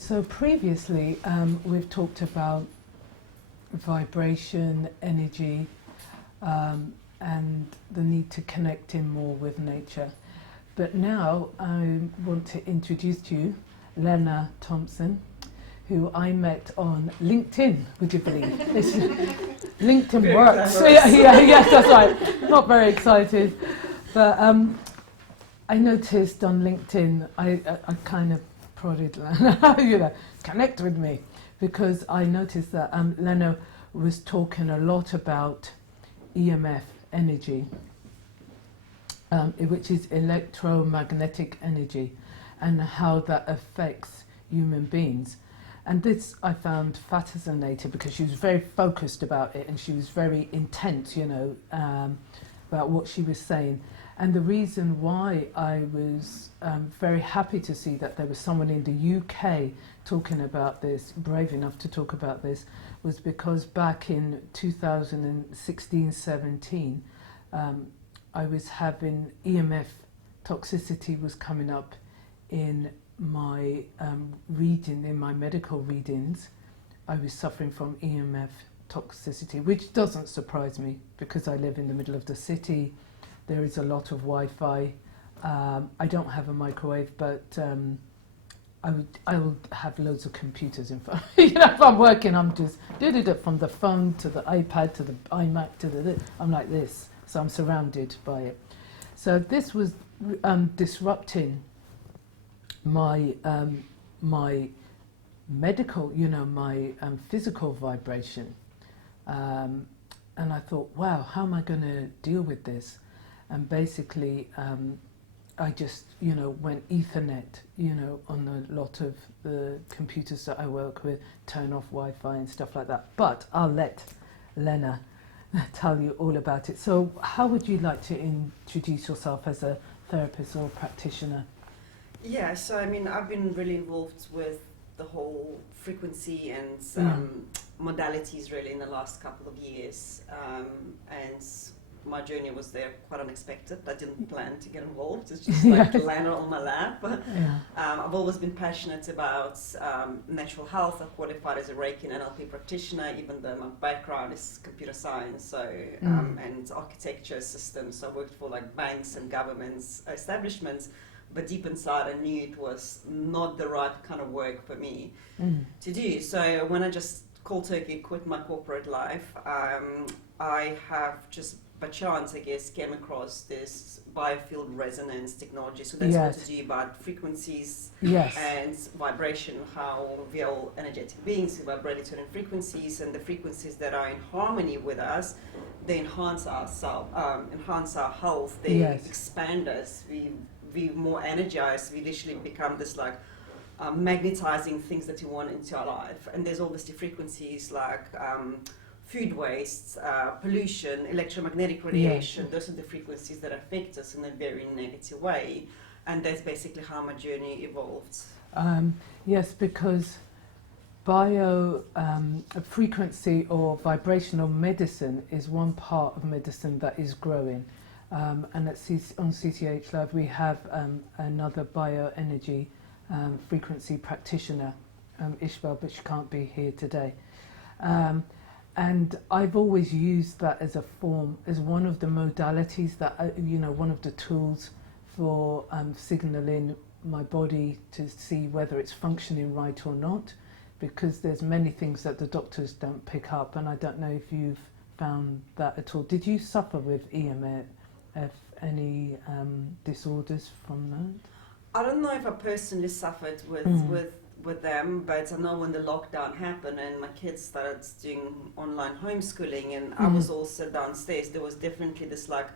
So previously we've talked about vibration, energy, and the need to connect in more with nature. But now I want to introduce to you Lena Thompson, who I met on LinkedIn, would you believe? LinkedIn Very works. glamorous. Yes, that's right. Not very excited. But I noticed on LinkedIn, I kind of prodded Lena, connect with me, because I noticed that Lena was talking a lot about EMF energy, which is electromagnetic energy, and how that affects human beings. And this I found fascinating because she was very focused about it and she was very intense, about what she was saying. And the reason why I was very happy to see that there was someone in the UK talking about this, brave enough to talk about this, was because back in 2016-17, I was having EMF toxicity was coming up in my reading, in my medical readings. I was suffering from EMF toxicity, which doesn't surprise me because I live in the middle of the city. There is a lot of Wi-Fi. I don't have a microwave, but I will have loads of computers in front. If I'm working, I'm just did it from the phone to the iPad to the iMac to I'm like this. So I'm surrounded by it. So this was disrupting my my medical, my physical vibration. And I thought, wow, how am I going to deal with this? And basically, I just, went Ethernet, on a lot of the computers that I work with, turn off Wi-Fi and stuff like that. But I'll let Lena tell you all about it. So how would you like to introduce yourself as a therapist or practitioner? Yeah, so I've been really involved with the whole frequency and modalities really in the last couple of years. And my journey was there quite unexpected. I didn't plan to get involved. It's just like landed on my lap. I've always been passionate about natural health. I qualified as a Reiki and NLP practitioner, even though my background is computer science and architecture systems. So I worked for like banks and governments, establishments, but deep inside I knew it was not the right kind of work for me to do. So when I just cold turkey quit my corporate life, I have just by chance, I guess, came across this Biofuel resonance technology. So that's what to do about frequencies and vibration, how we are all energetic beings who vibrate at certain frequencies, and the frequencies that are in harmony with us, they enhance our health, they expand us, we more energized, we literally become this like magnetizing things that we want into our life. And there's obviously frequencies like food waste, pollution, electromagnetic radiation. Those are the frequencies that affect us in a very negative way. And that's basically how my journey evolved. Yes, because frequency or vibrational medicine is one part of medicine that is growing. And on CCH Lab we have another bioenergy frequency practitioner, Ishbel, but she can't be here today. And I've always used that as a form, as one of the modalities that, one of the tools for signalling my body to see whether it's functioning right or not, because there's many things that the doctors don't pick up, and I don't know if you've found that at all. Did you suffer with EMF, any disorders from that? I don't know if I personally suffered with them, but I know when the lockdown happened and my kids started doing online homeschooling and I was also downstairs, there was definitely this like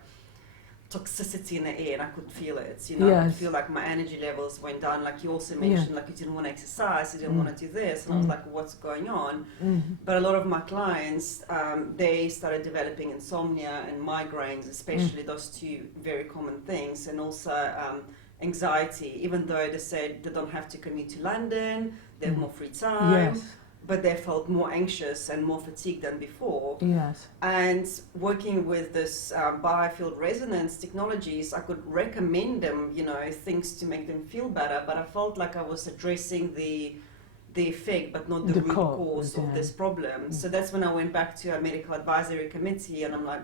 toxicity in the air and I could feel it, I could feel like my energy levels went down, like you also mentioned, like you didn't want to exercise, you didn't want to do this, and I was like, what's going on? But a lot of my clients, they started developing insomnia and migraines, especially those two very common things, and also anxiety, even though they said they don't have to commute to London, they have more free time, but they felt more anxious and more fatigued than before. And working with this biofuel resonance technologies, I could recommend them, things to make them feel better, but I felt like I was addressing the the effect, but not the root cause of this problem. So that's when I went back to a medical advisory committee, and I'm like,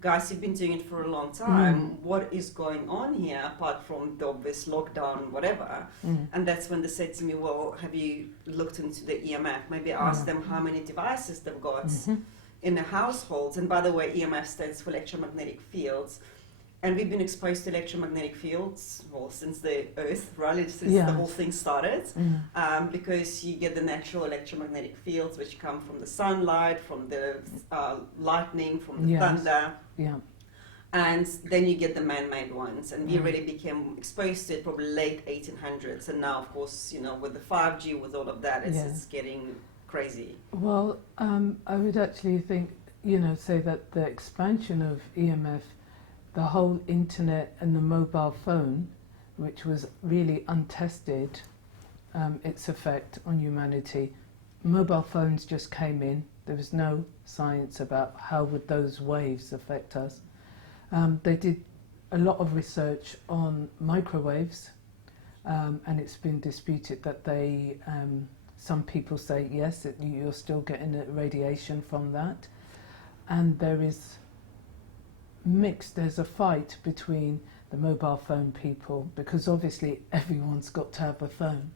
guys, you've been doing it for a long time. What is going on here apart from the obvious lockdown, whatever? And that's when they said to me, well, have you looked into the EMF? Maybe ask them how many devices they've got in the households. And by the way, EMF stands for electromagnetic fields. And we've been exposed to electromagnetic fields, well, since the Earth, really, since the whole thing started, because you get the natural electromagnetic fields which come from the sunlight, from the lightning, from the thunder, and then you get the man-made ones. And we really became exposed to it probably late 1800s, and now, of course, you know, with the 5G, with all of that, it's getting crazy. Well, I would actually think, you know, say that the expansion of EMF, the whole internet and the mobile phone, which was really untested, its effect on humanity. Mobile phones just came in. There was no science about how would those waves affect us. They did a lot of research on microwaves, and it's been disputed that they, some people say yes, that you're still getting radiation from that. And there is there's a fight between the mobile phone people, because obviously everyone's got to have a phone,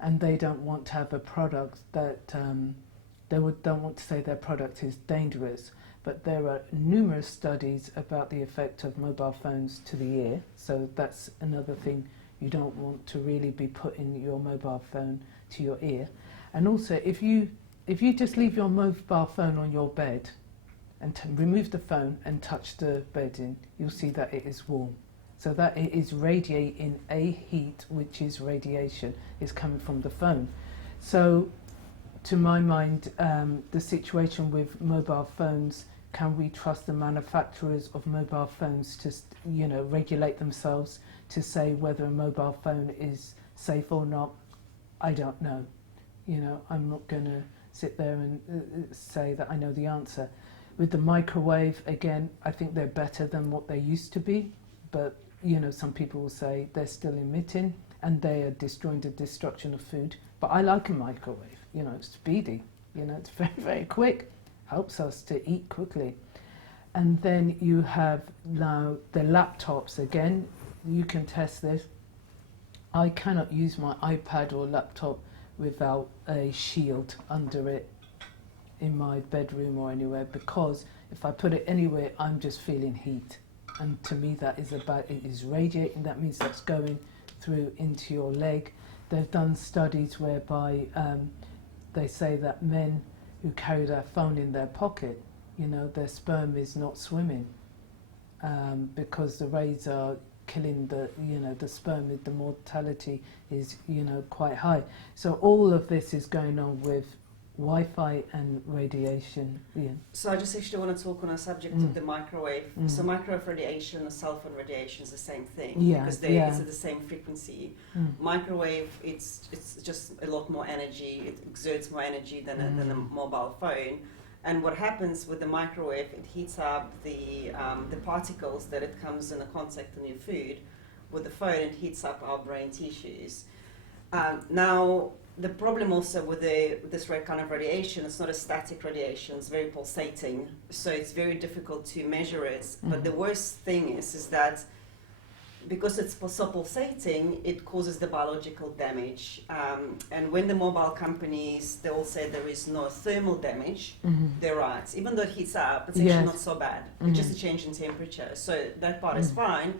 and they don't want to have a product that don't want to say their product is dangerous. But there are numerous studies about the effect of mobile phones to the ear, so that's another thing. You don't want to really be putting your mobile phone to your ear. And also, if you just leave your mobile phone on your bed and remove the phone and touch the bedding, you'll see that it is warm. So that it is radiating a heat, which is radiation, is coming from the phone. So to my mind, the situation with mobile phones, can we trust the manufacturers of mobile phones to, you know, regulate themselves to say whether a mobile phone is safe or not? I don't know. You know, I'm not going to sit there and say that I know the answer. With the microwave, again, I think they're better than what they used to be, but, you know, some people will say they're still emitting and they are destroying the destruction of food. But I like a microwave, you know, it's speedy, you know, it's very, very quick, helps us to eat quickly. And then you have now the laptops. Again, you can test this. I cannot use my iPad or laptop without a shield under it in my bedroom or anywhere, because if I put it anywhere, I'm just feeling heat, and to me that is about, it is radiating. That means that's going through into your leg. They've done studies whereby they say that men who carry their phone in their pocket, you know, their sperm is not swimming, because the rays are killing the, you know, the sperm. The mortality is, you know, quite high. So all of this is going on with Wi-Fi and radiation. So I just actually want to talk on a subject of the microwave. So microwave radiation and cell phone radiation is the same thing, because it's at the same frequency. Microwave, it's just a lot more energy. It exerts more energy than a mobile phone. And what happens with the microwave, it heats up the particles that it comes in contact on your food. With the phone, it heats up our brain tissues. Now, the problem also with this kind of radiation, it's not a static radiation, it's very pulsating, so it's very difficult to measure it. But the worst thing is that because it's so pulsating, it causes the biological damage. And when the mobile companies, they all say there is no thermal damage, they're right. Even though it heats up, it's actually not so bad. It's just a change in temperature, so that part is fine.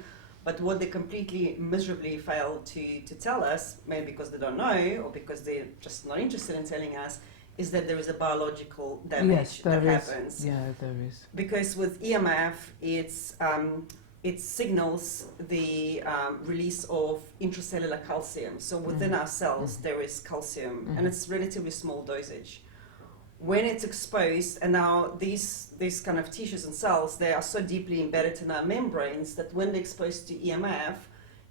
But what they completely miserably fail to tell us, maybe because they don't know or because they're just not interested in telling us, is that there is a biological damage that happens. Yeah, there is. Because with EMF, it signals the release of intracellular calcium. So within our cells, there is calcium, and it's relatively small dosage. When it's exposed, and now these kind of tissues and cells, they are so deeply embedded in our membranes that when they're exposed to EMF,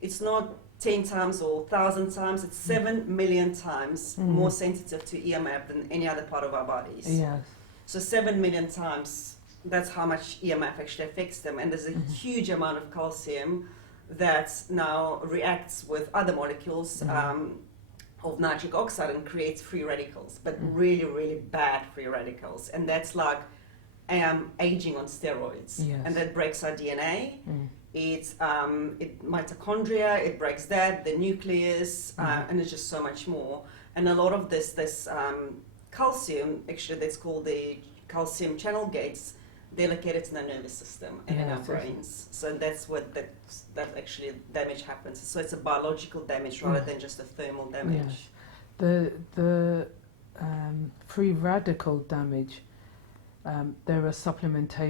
it's not 10 times or 1,000 times, it's 7 million times more sensitive to EMF than any other part of our bodies. Yes. So 7 million times, that's how much EMF actually affects them. And there's a huge amount of calcium that now reacts with other molecules, of nitric oxide and creates free radicals, but really, really bad free radicals. And that's like aging on steroids. Yes. And that breaks our DNA. It's mitochondria, it breaks that, the nucleus, and it's just so much more. And a lot of this calcium, actually that's called the calcium channel gates, they're located in the nervous system and in our brains. So that's what that actually damage happens. So it's a biological damage rather than just a thermal damage. Yes. The free radical damage, there are supplements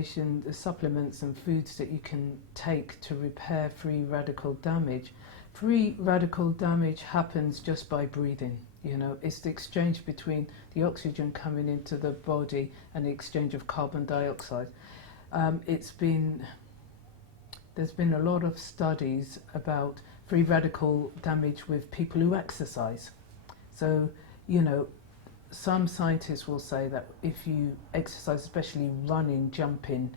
and foods that you can take to repair free radical damage. Free radical damage happens just by breathing. You know, it's the exchange between the oxygen coming into the body and the exchange of carbon dioxide. There's been a lot of studies about free radical damage with people who exercise. So, you know, some scientists will say that if you exercise, especially running, jumping,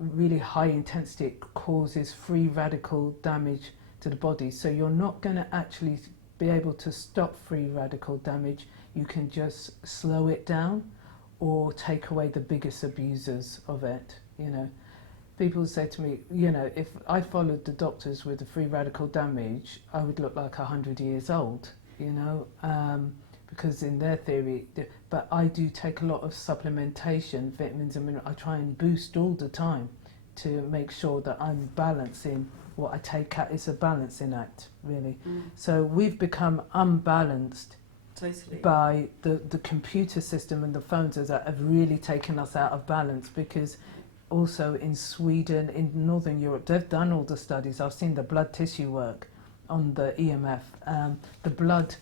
really high intensity, it causes free radical damage to the body. So you're not going to actually be able to stop free radical damage. You can just slow it down or take away the biggest abusers of it. You know, people say to me, you know, if I followed the doctors with the free radical damage, I would look like 100 years old, you know, because in their theory, but I do take a lot of supplementation, vitamins and minerals. I try and boost all the time to make sure that I'm balancing what I take out. It's a balancing act, really. So we've become unbalanced by the computer system and the phones that have really taken us out of balance, because also in Sweden, in Northern Europe, they've done all the studies. I've seen the blood tissue work on the EMF. The blood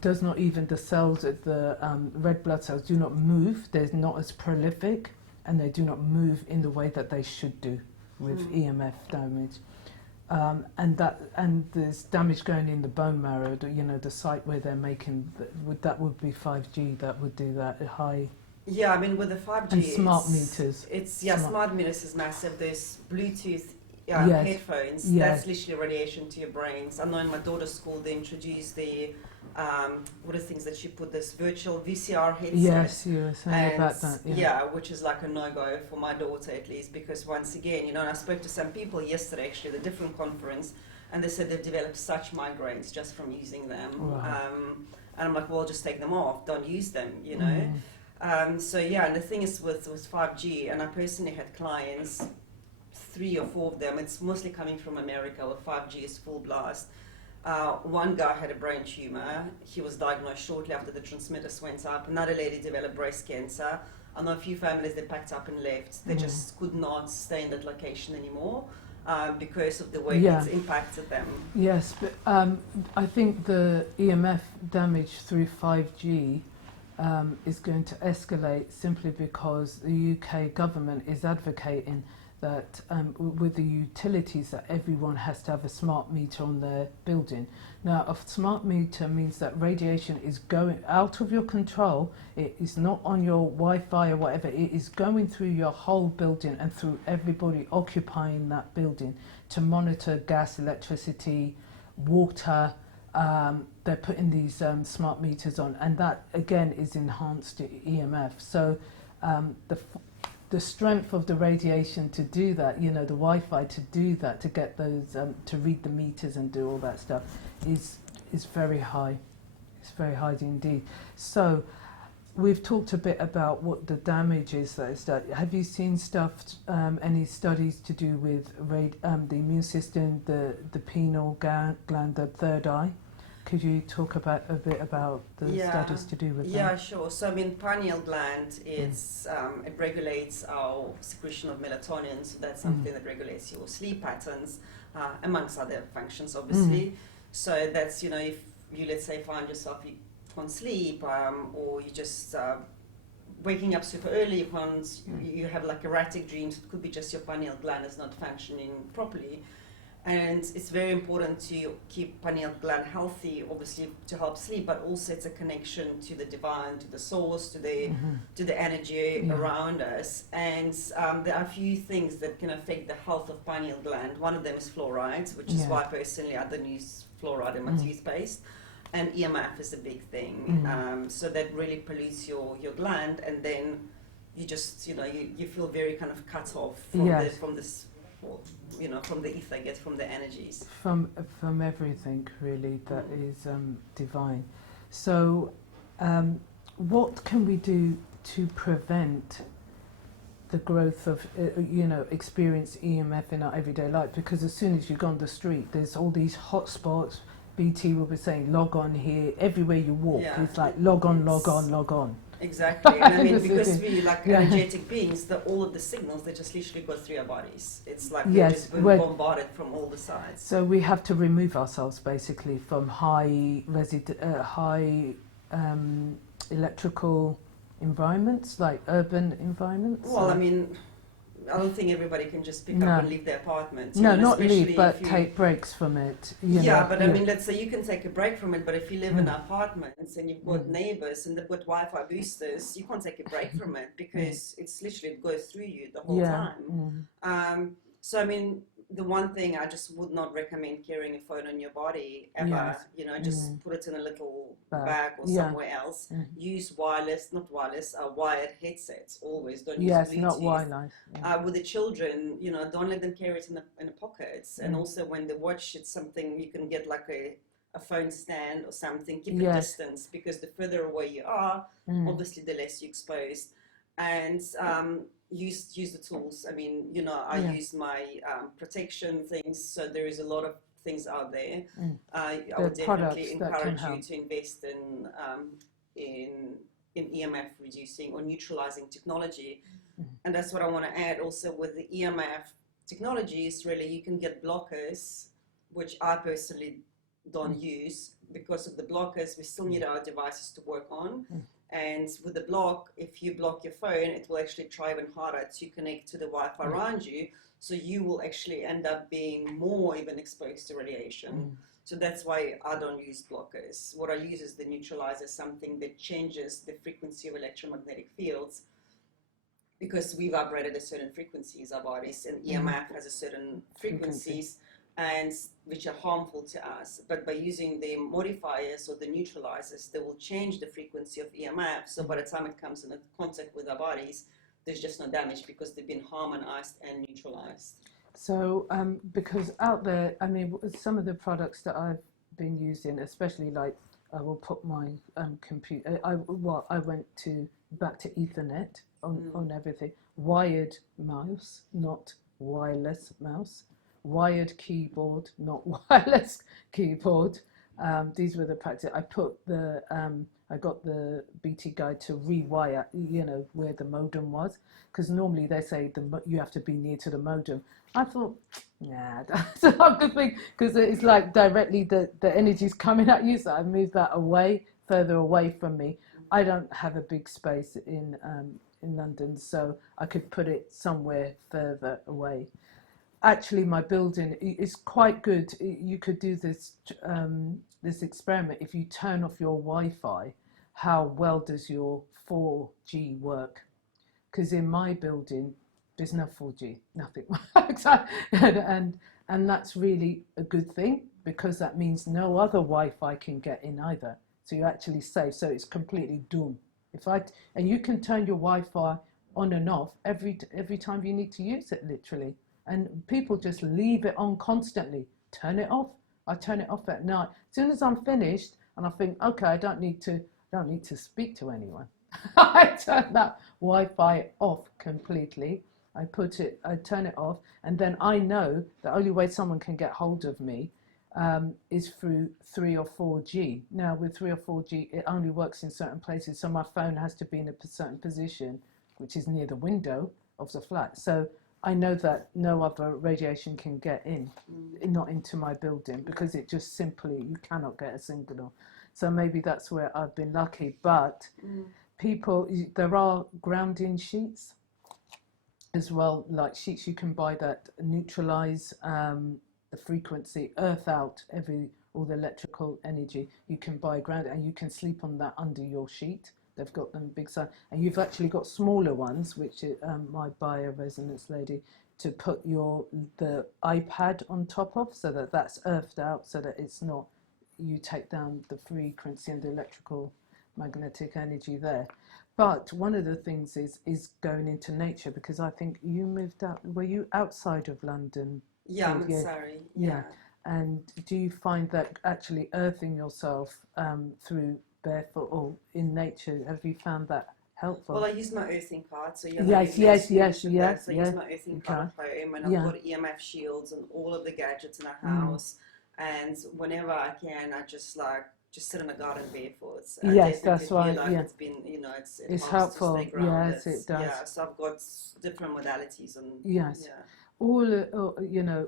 does not even, the cells, the red blood cells do not move. They're not as prolific and they do not move in the way that they should do with EMF damage. And there's damage going in the bone marrow, you know, the site where they're making, that would be 5G that would do that, high. Yeah, I mean, with the 5G, and smart meters. Smart meters is massive. There's Bluetooth headphones. That's literally radiation to your brains. I know in my daughter's school they introduced the what are the things that she put, this virtual VCR headset. Yes, you were saying about that. Yeah, which is like a no-go for my daughter at least, because once again, you know, and I spoke to some people yesterday actually at a different conference, and they said they've developed such migraines just from using them. Wow. And I'm like, well, just take them off, don't use them, you know. So yeah, and the thing is with 5G, and I personally had clients, 3 or 4 of them, it's mostly coming from America where 5G is full blast. One guy had a brain tumor. He was diagnosed shortly after the transmitters went up. Another lady developed breast cancer. I know a few families that packed up and left. They just could not stay in that location anymore because of the way it's impacted them. Yes, but I think the EMF damage through 5G is going to escalate simply because the UK government is advocating that with the utilities that everyone has to have a smart meter on their building. Now, a smart meter means that radiation is going out of your control. It is not on your Wi-Fi or whatever. It is going through your whole building and through everybody occupying that building to monitor gas, electricity, water. They're putting these smart meters on, and that again is enhanced EMF. So the strength of the radiation to do that, you know, the Wi-Fi to do that, to get those, to read the meters and do all that stuff, is very high. It's very high indeed. So we've talked a bit about what the damage is that is done. Have you seen stuff, any studies to do with the immune system, the pineal gland, the third eye? Could you talk a bit about the studies to do with that? Yeah, sure. So, I mean, pineal gland is, it regulates our secretion of melatonin, so that's something that regulates your sleep patterns, amongst other functions, obviously. So that's, you know, if you, let's say, find yourself, you can't sleep, or you just waking up super early, you have like erratic dreams, it could be just your pineal gland is not functioning properly. And it's very important to keep pineal gland healthy, obviously, to help sleep, but also it's a connection to the divine, to the source, to the energy around us. And there are a few things that can affect the health of pineal gland. One of them is fluorides, which is why personally I don't use fluoride in my toothpaste. and EMF is a big thing. So that really pollutes your gland, and then you just, you feel very kind of cut off from from the ether, I guess, from the energies. From everything, really, that is divine. So, what can we do to prevent the growth of, experience EMF in our everyday life? Because as soon as you go on the street, there's all these hot spots. BT will be saying, log on here. Everywhere you walk, it's like log on, log on, log on. Exactly. And I mean, because we like energetic beings, all of the signals, they just literally go through our bodies. It's like we're just being bombarded from all the sides. So we have to remove ourselves basically from high electrical environments, like urban environments. Well, I mean, I don't think everybody can just pick up and leave their apartment. No, not leave, but take breaks from it. I mean, let's say you can take a break from it, but if you live in apartments and you've got neighbors and they've got Wi-Fi boosters, you can't take a break from it because it's literally, it goes through you the whole time. So, I mean, the one thing I just would not recommend carrying a phone on your body ever. Just put it in a little bag or somewhere else. Use wired headsets always. Don't use Bluetooth. Not wireless. With the children, don't let them carry it in the pockets. And also when they watch it, something you can get like a phone stand or something. Keep a distance, because the further away you are, obviously the less you're exposed. And use the tools. I mean, I use my protection things, so there is a lot of things out there. I would definitely encourage you to invest in EMF reducing or neutralizing technology. And that's what I want to add also with the EMF technologies. Really, you can get blockers, which I personally don't use. Because of the blockers, we still need our devices to work on. And with the block, if you block your phone, it will actually try even harder to connect to the Wi-Fi around you. So you will actually end up being more even exposed to radiation. So that's why I don't use blockers. What I use is the neutralizer, something that changes the frequency of electromagnetic fields, because we vibrate at a certain frequencies, our bodies, and EMF has a certain frequencies, and which are harmful to us. But by using the modifiers or the neutralizers, they will change the frequency of EMF. So by the time it comes in contact with our bodies, there's just no damage because they've been harmonized and neutralized. So because out there, I mean, some of the products that I've been using, especially like, I will put my computer, I went back to Ethernet on everything. Wired mouse, not wireless mouse. Wired keyboard, not wireless keyboard. These were the practice. I got the BT guide to rewire, where the modem was, because normally they say you have to be near to the modem. I thought, nah, that's not a good thing, because it's like directly the energy's coming at you. So I moved that further away from me. I don't have a big space in London, so I could put it somewhere further away. Actually, my building is quite good. You could do this experiment. If you turn off your Wi-Fi, how well does your 4G work? Because in my building, there's no 4G, nothing works. and that's really a good thing, because that means no other Wi-Fi can get in either. So you're actually safe. So it's completely doomed. And you can turn your Wi-Fi on and off every time you need to use it, literally. And people just leave it on constantly. Turn it off. I turn it off at night. As soon as I'm finished, and I think, okay, I don't need to speak to anyone. I turn that Wi-Fi off completely. I turn it off, and then I know the only way someone can get hold of me is through 3 or 4G. Now, with 3 or 4G, it only works in certain places, so my phone has to be in a certain position, which is near the window of the flat. So I know that no other radiation can get not into my building, because it just simply, you cannot get a signal. So maybe that's where I've been lucky. But people, there are grounding sheets as well, like sheets you can buy that neutralize the frequency, earth out all the electrical energy. You can buy ground, and you can sleep on that under your sheet. They've got them big size, and you've actually got smaller ones, which my bioresonance lady, to put the iPad on top of, so that that's earthed out, so that it's not, you take down the frequency and the electrical magnetic energy there. But one of the things is going into nature, because I think you moved out. Were you outside of London? Yeah, I'm in Surrey. Yeah. And do you find that actually earthing yourself through barefoot or in nature, have you found that helpful? Well, I use my earthing card, so yes. So I use my earthing card at home, and I've got Emf Shields and all of the gadgets in the house. And whenever I can, I just sit in the garden barefoot. Yes, that's right. It's been, it's helpful. Yes, it does. Yeah, so I've got different modalities, and all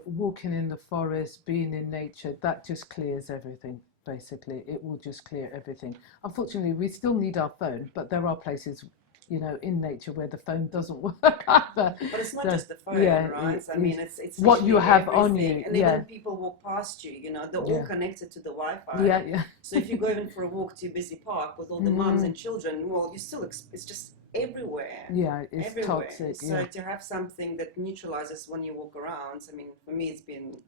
walking in the forest, being in nature, that just clears everything. Basically, it will just clear everything. Unfortunately, we still need our phone, but there are places, in nature where the phone doesn't work either. But it's not just the phone, right? It's what you have everything. on you. And then when people walk past you, they're all connected to the Wi-Fi. Yeah. So if you go in for a walk to a busy park with all the mums and children, well, you still it's just everywhere. Yeah, it's everywhere. Toxic. So to have something that neutralizes when you walk around, for me, it's been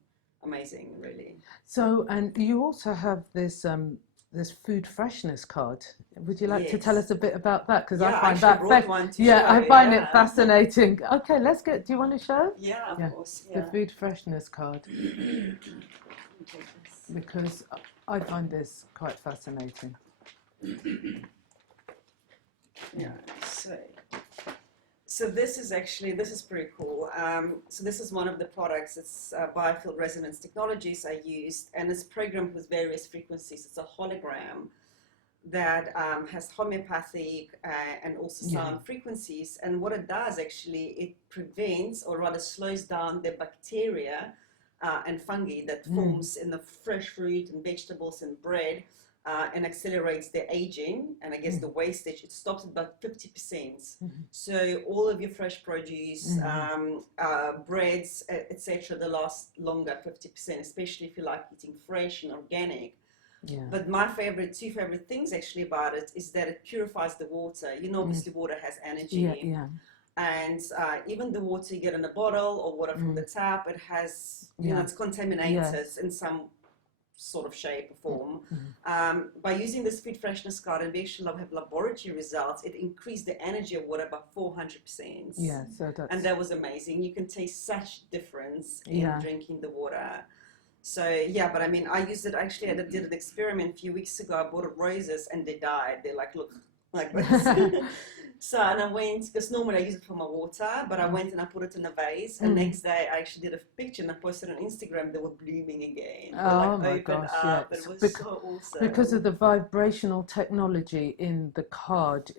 amazing, really. So, and you also have this this food freshness card. Would you like to tell us a bit about that? Because I find that I find it fascinating. Okay, let's get. Do you want to show? Yeah, of course. The food freshness card. Because I find this quite fascinating. Yeah. So this is pretty cool. So this is one of the products. It's Biofuel resonance technologies I used, and it's programmed with various frequencies. It's a hologram that has homeopathic and also sound frequencies. And what it does actually, it prevents, or rather slows down, the bacteria and fungi that forms in the fresh fruit and vegetables and bread. And accelerates the aging and I guess the wastage. It stops at about 50%. So all of your fresh produce, breads, etc., they last longer, 50%, especially if you like eating fresh and organic. Yeah. But my two favorite things actually about it is that it purifies the water. Obviously water has energy. And even the water you get in a bottle or water from the tap, it has, it's contaminated in some sort of shape or form. By using this food freshness card, and we actually have laboratory results, it increased the energy of water by 400%. Yeah, so that's... And that was amazing. You can taste such difference in drinking the water. So but I used it actually. I did an experiment a few weeks ago. I bought roses and they died. They're like, look, like this. So, and I went, because normally I use it for my water, but I went and I put it in a vase, and next day I actually did a picture and I posted on Instagram. They were blooming again. Oh my gosh, It was so awesome. Because of the vibrational technology in the card,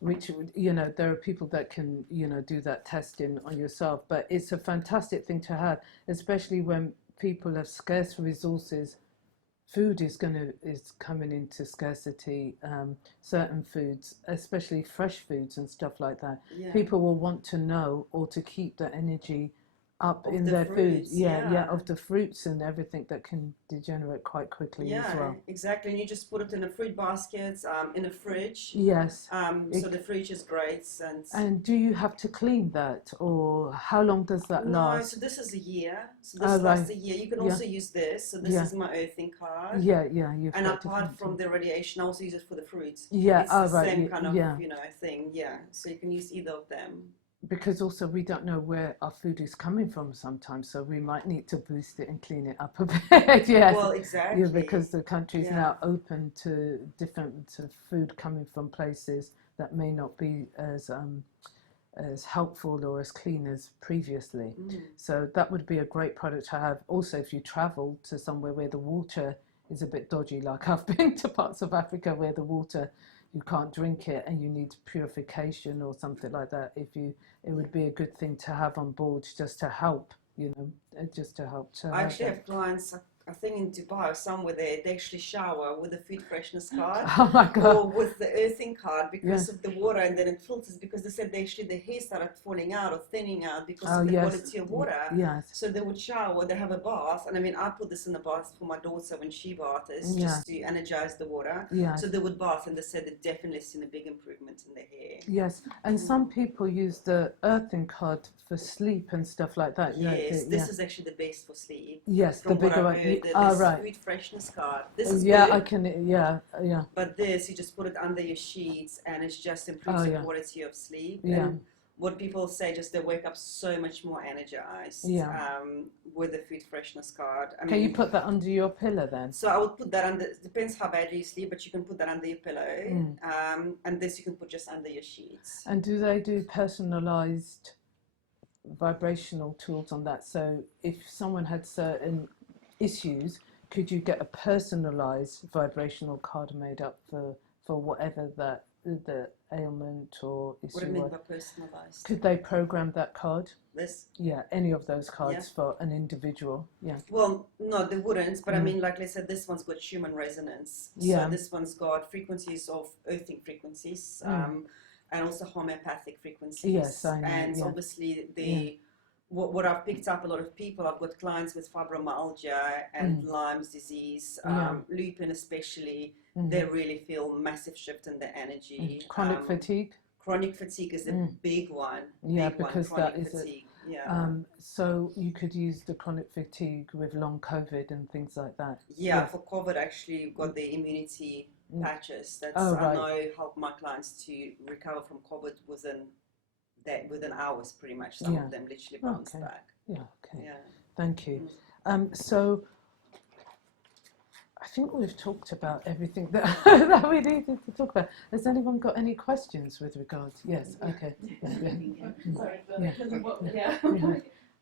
which, there are people that can, do that testing on yourself, but it's a fantastic thing to have, especially when people have scarce resources. Food is coming into scarcity. Certain foods, especially fresh foods and stuff like that, people will want to know, or to keep the energy up in their food. Of the fruits and everything that can degenerate quite quickly as well. Exactly. And you just put it in a fruit basket, in a fridge. Yes. So the fridge is great. And do you have to clean that, or how long does that last? No, so this is a year. So this lasts a year. You can also use this. So this is my earthing card. And apart from the radiation, I also use it for the fruits. Yeah, it's the same kind of thing. Yeah. So you can use either of them. Because also we don't know where our food is coming from sometimes, so we might need to boost it and clean it up a bit. Well, exactly. Because the country is now open to different food coming from places that may not be as helpful or as clean as previously. So that would be a great product to have. Also, if you travel to somewhere where the water is a bit dodgy, like I've been to parts of Africa where the water, you can't drink it and you need purification or something like that, it would be a good thing to have on board, just to help, just to help. I actually have clients, I think in Dubai or somewhere they actually shower with the food freshness card. Oh my God. Or with the earthing card because of the water, and then it filters, because they said the hair started falling out or thinning out because of the quality of water. So they would shower, they have a bath, and I put this in the bath for my daughter when she bathes, just to energize the water. So they would bath, and they said they definitely seen a big improvement in the hair. Yes, and some people use the earthing card for sleep and stuff like that. Yes, this is actually the best for sleep. Yes, the bigger one. this right. food freshness card. This is Yeah, good, I can. Yeah, yeah. but this you just put it under your sheets, and it just improves Oh, your yeah. quality of sleep. Yeah. And what people say, just they wake up so much more energized. Yeah. With the food freshness card. I Can you mean, put that under your pillow then? so I would put that under. It depends how badly you sleep, but you can put that under your pillow. Mm. And this you can put just under your sheets. And do they do personalized vibrational tools on that? So if someone had certain issues, could you get a personalized vibrational card made up for whatever that the ailment or issue What do you mean was? by personalized? Could they program that card? This? Yeah, any of those cards for an individual. Yeah. Well, no, they wouldn't. But I mean, like I said, this one's got human resonance. Yeah. So this one's got frequencies of earthing frequencies, and also homeopathic frequencies. Yes, I know. And obviously what I've picked up, a lot of people, I've got clients with fibromyalgia and Lyme's disease, lupin especially. They really feel massive shift in their energy. Chronic fatigue. Chronic fatigue is a big one. Yeah, big because one, that is fatigue. so you could use the chronic fatigue with long COVID and things like that. Yeah, for COVID actually you've got the immunity patches. That's I know help my clients to recover from COVID within hours pretty much. Some of them literally bounce back. Yeah, okay. Yeah. Thank you. So I think we've talked about everything that, that we needed to talk about. Has anyone got any questions with regards? Yes, okay. Sorry,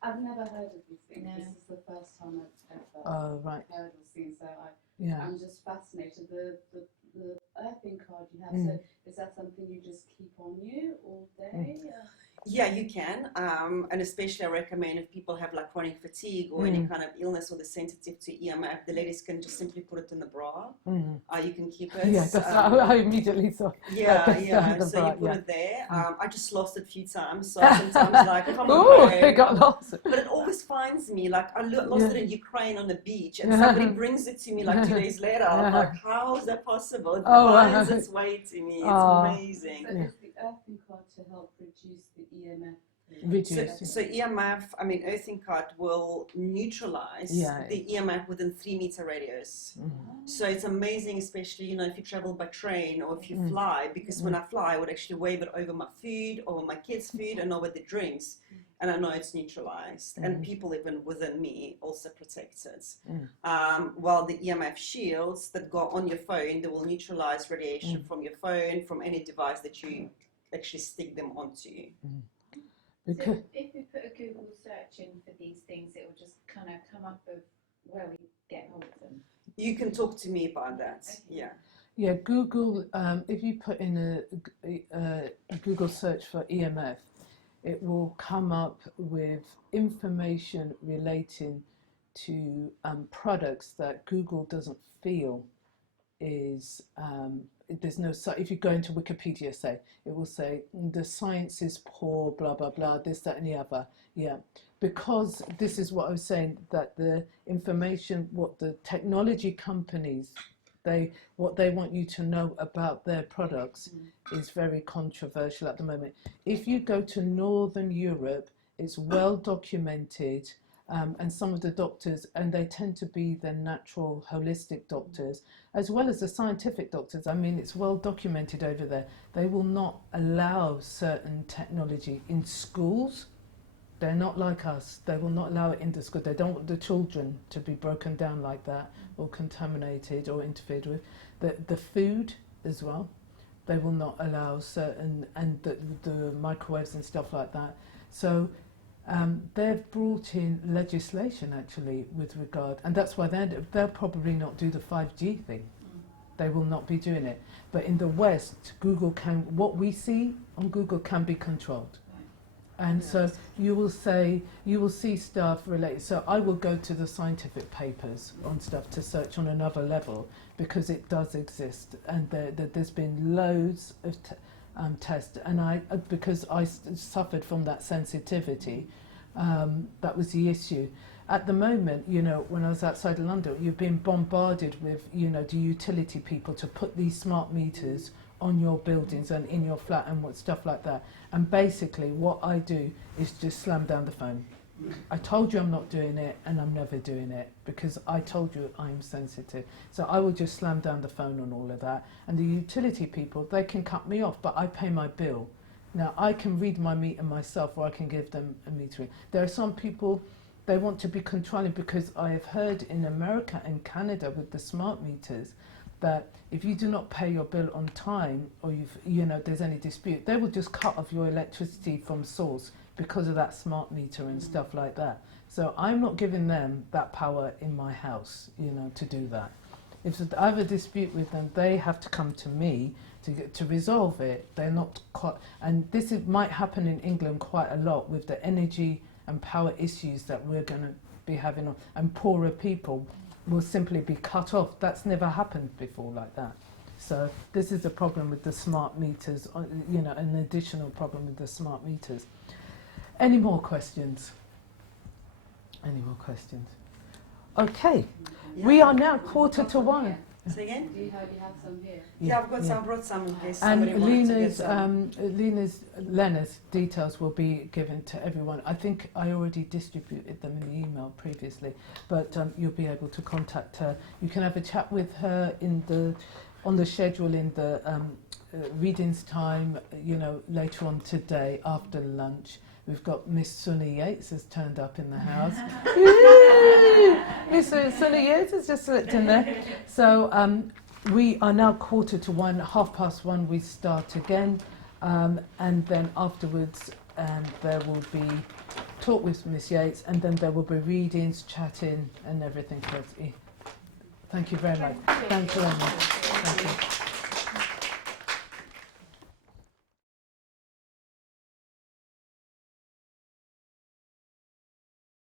I've never heard of these things. No. This is the first time I've ever heard or seen. So I'm just fascinated. The earthing card you have, so is that something you just keep on you all day? Yeah, you can, and especially I recommend if people have like chronic fatigue or any kind of illness or they're sensitive to EMF, the ladies can just simply put it in the bra. You can keep it. Yeah, that's I immediately thought. Yeah. So you put it there. I just lost it a few times, so sometimes like, come on, it got lost. But it always finds me. Like I lost it in Ukraine on the beach, and somebody brings it to me like 2 days later. I'm like, how is that possible? It finds its way to me. It's amazing. So is the earthing card to help reduce the EMF? So EMF, I mean, earthing card will neutralize the EMF within 3 meter radius. So it's amazing, especially, you know, if you travel by train or if you fly, because when I fly, I would actually wave it over my food, over my kids' food, and over the drinks. And I know it's neutralized. And people even within me also protected. While the EMF shields that go on your phone, they will neutralize radiation from your phone, from any device that you actually stick them onto. So if we put a Google search in for these things, it will just kind of come up with where we get hold of them. You can talk to me about that. Okay. Yeah, Google, if you put in a Google search for EMF, it will come up with information relating to products that Google doesn't feel is, there's no, if you go into Wikipedia, say, it will say the science is poor, blah, blah, blah, this, that, and the other. Yeah, because this is what I was saying, that the information, what the technology companies, what they want you to know about their products is very controversial at the moment. If you go to Northern Europe, it's well documented, and some of the doctors, and they tend to be the natural holistic doctors, as well as the scientific doctors. I mean, it's well documented over there. They will not allow certain technology in schools. They're not like us. They will not allow it in the school. They don't want the children to be broken down like that or contaminated or interfered with. The food as well. They will not allow certain, and the microwaves and stuff like that. So they've brought in legislation actually with regard, and that's why they'll probably not do the 5G thing. They will not be doing it. But in the West, Google can, what we see on Google can be controlled. And so you will see stuff related. So I will go to the scientific papers on stuff to search on another level, because it does exist, and there's been loads of tests. And because I suffered from that sensitivity, that was the issue. At the moment, you know, when I was outside of London, you've been bombarded with, you know, the utility people to put these smart meters on your buildings and in your flat and stuff like that. And basically what I do is just slam down the phone. I told you I'm not doing it, and I'm never doing it because I told you I'm sensitive. So I will just slam down the phone on all of that. And the utility people, they can cut me off, but I pay my bill. Now, I can read my meter myself, or I can give them a metering. There are some people, they want to be controlling, because I have heard in America and Canada with the smart meters that if you do not pay your bill on time, or there's any dispute, they will just cut off your electricity from source because of that smart meter and stuff like that. So I'm not giving them that power in my house, to do that. If I have a dispute with them, they have to come to me to resolve it. They're not quite, and might happen in England quite a lot with the energy and power issues that we're going to be having, and poorer people will simply be cut off. That's never happened before like that. So this is a problem with the smart meters, an additional problem with the smart meters. Any more questions? Any more questions? Okay, Yeah. we are now 1:45. Say again? Do you have some here? Yeah, I've got some, brought some in case And somebody wanted to get some. Lena's details will be given to everyone. I think I already distributed them in the email previously, but you'll be able to contact her. You can have a chat with her on the schedule in the readings time, later on today after lunch. We've got Miss Sunny Yates has turned up in the house. Miss Sunny Yates has just slipped in there. So we are now 1:45, 1:30 we start again. And then afterwards there will be talk with Miss Yates, and then there will be readings, chatting and everything else. Thank you very much. Thank you very much. Thank you.